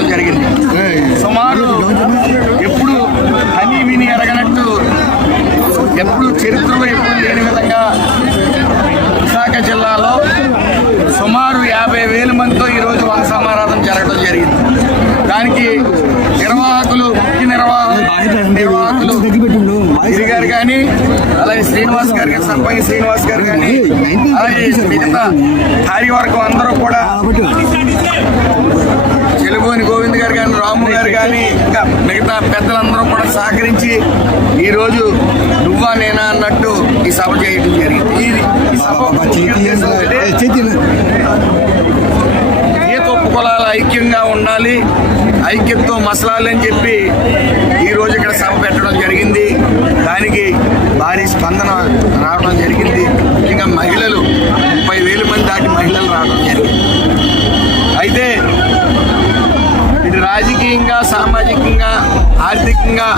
జరగడం జరిగింది. సుమారు ఎప్పుడు హనీ విని ఎరగనట్టు ఎప్పుడు చరిత్రలో ఎప్పుడు లేని విధంగా విశాఖ జిల్లాలో సుమారు యాభై వేల మందితో ఈరోజు వంద సమారాధన జరగడం జరిగింది. దానికి నిర్వాహకులు ముఖ్య నిర్వాహకులు నిర్వాహకులు గిరి గారు కానీ అలాగే శ్రీనివాస్ గారు కానీ సంపంగి శ్రీనివాస్ గారు కానీ అలాగే మిగతా కార్యవర్గం అందరూ కూడా చెలుబోని గోవింద్ గారు కానీ రాము గారు కానీ ఇంకా మిగతా పెద్దలందరూ కూడా సహకరించి ఈరోజు నువ్వా నేనా అన్నట్టు ఈ సభ చేయడం జరిగింది. ఈ- సభ ఏ తప్పు కులాలు ఐక్యంగా ఉండాలి ఐక్యంతో మసలాలి అని చెప్పి ఈ రోజు ఇక్కడ సభ పెట్టడం జరిగింది. దానికి భారీ స్పందన ఆర్థికంగా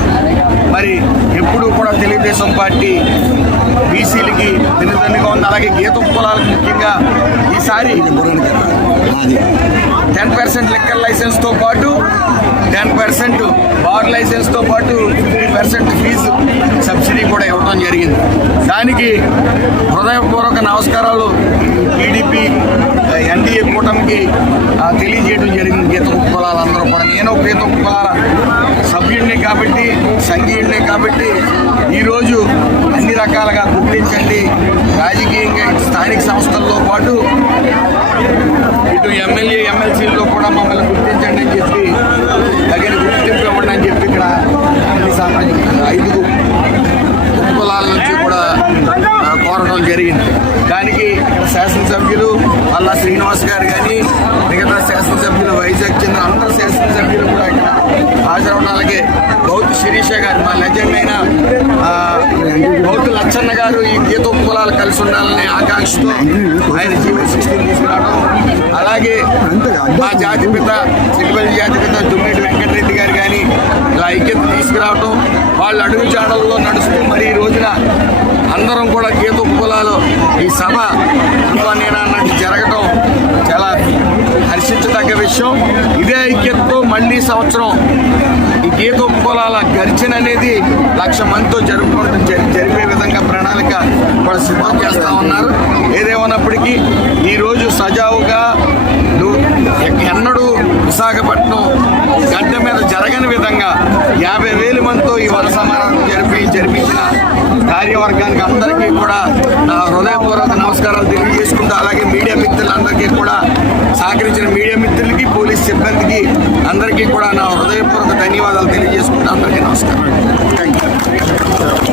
మరి ఎప్పుడూ కూడా తెలుగుదేశం పార్టీ బీసీలకి వెనుదండుగా ఉంది. అలాగే గీత కులాలకు ముఖ్యంగా ఈసారి టెన్ పర్సెంట్ లిక్కర్ లైసెన్స్తో పాటు టెన్ పర్సెంట్ బార్ లైసెన్స్తో పాటు ఫిఫ్టీ పర్సెంట్ ఫీజు సబ్సిడీ కూడా ఇవ్వడం జరిగింది. దానికి హృదయపూర్వక నమస్కారాలు టీడీపీ ఎన్డీఏ కూటమికి తెలియజేయడం జరిగింది. గీత కులాలందరూ కూడా. నేను గీత కులాల కాబట్టి సంఘీయుడిని కాబట్టి ఈరోజు అన్ని రకాలుగా గుర్తించండి. రాజకీయంగా స్థానిక సంస్థలతో పాటు ఇటు ఎమ్మెల్యే ఎమ్మెల్సీల్లో కూడా మమ్మల్ని గుర్తించండి అని చెప్పి తగిన గుర్తింపు ఇవ్వండి అని చెప్పి ఇక్కడ అన్ని సామాజిక ఐదు కులాల నుంచి కూడా కోరడం జరిగింది. దానికి శాసనసభ్యులు అల్లా శ్రీనివాస్ గారు కానీ మిగతా శాసనసభ్యులు వైజాగ్ చెందిన అందరు శాసనసభ్యులు హాజరు ఇక్కడ అలాగే గౌతు శిరీష గారు మా లెజెండ్ అయిన బౌద్ధ లచ్చన్న గారు ఈ గీత కులాలు కలిసి ఉండాలనే ఆకాంక్షతో ఆయన జీవన శిక్షణ తీసుకురావడం. అలాగే మా జాతిపిత సిరిపల్లి జాతిపిత దుమ్మిటి వెంకటరెడ్డి గారు కానీ ఇలా ఐక్యత తీసుకురావడం వాళ్ళు అడుగు జాడల్లో నడుస్తూ మరి ఈ రోజున అందరం కూడా గీత కులాలు ఈ సభ ఇంకో అన్నట్టు జరగడం చాలా హర్షించదగ్గ విషయం. ఇదే ఐక్యతతో మళ్ళీ సంవత్సరం ఈ కులాల గర్జన అనేది లక్ష మందితో జరుపుకుంటూ జరిపే విధంగా ప్రణాళిక కూడా సిద్ధం చేస్తా ఉన్నారు. ఏదేమన్నప్పటికీ ఈరోజు సజావుగా ఎన్నడూ విశాఖపట్నం గడ్డ మీద జరగని విధంగా యాభై వేల మందితో ఈ వన సమారాధన జరిపి జరిపించిన కార్యవర్గానికి అందరికీ కూడా నా హృదయపూర్వక నమస్కారాలు తెలియజేసుకుంటూ అలాగే మీడియా మిత్రులందరికీ కూడా సహకరించిన మీడియా మిత్రులకి పోలీస్ సిబ్బందికి అందరికీ కూడా నా హృదయపూర్వక ధన్యవాదాలు తెలియజేసుకుంటూ అందరికీ నమస్కారం. థ్యాంక్ యూ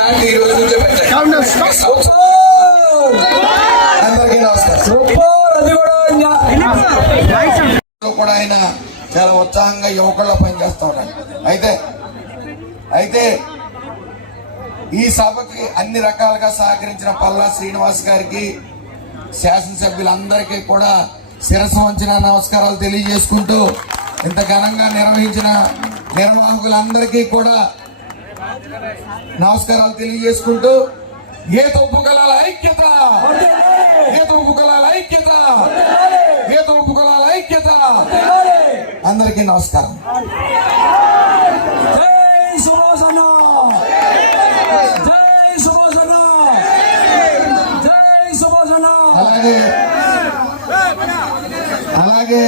ఈ రోజు నుంచే అందరికీ నమస్కారం. కూడా ఆయన చాలా ఉత్సాహంగా యువకుల్లో పనిచేస్తూ ఉన్నాడు. అయితే అయితే ఈ సభకి అన్ని రకాలుగా సహకరించిన పల్లా శ్రీనివాస్ గారికి శాసనసభ్యులందరికీ కూడా శిరస్సు వంచిన నమస్కారాలు తెలియజేసుకుంటూ ఇంత ఘనంగా నిర్వహించిన నిర్వాహకులందరికీ కూడా నమస్కారాలు తెలియజేసుకుంటూ ఏత ఉప్పు కళాల ఐక్యత! ఏత ఉప్పు కళాల ఐక్యత! ఏత ఉప్పు కళాల ఐక్యత! అందరికీ నమస్కారం. అలాగే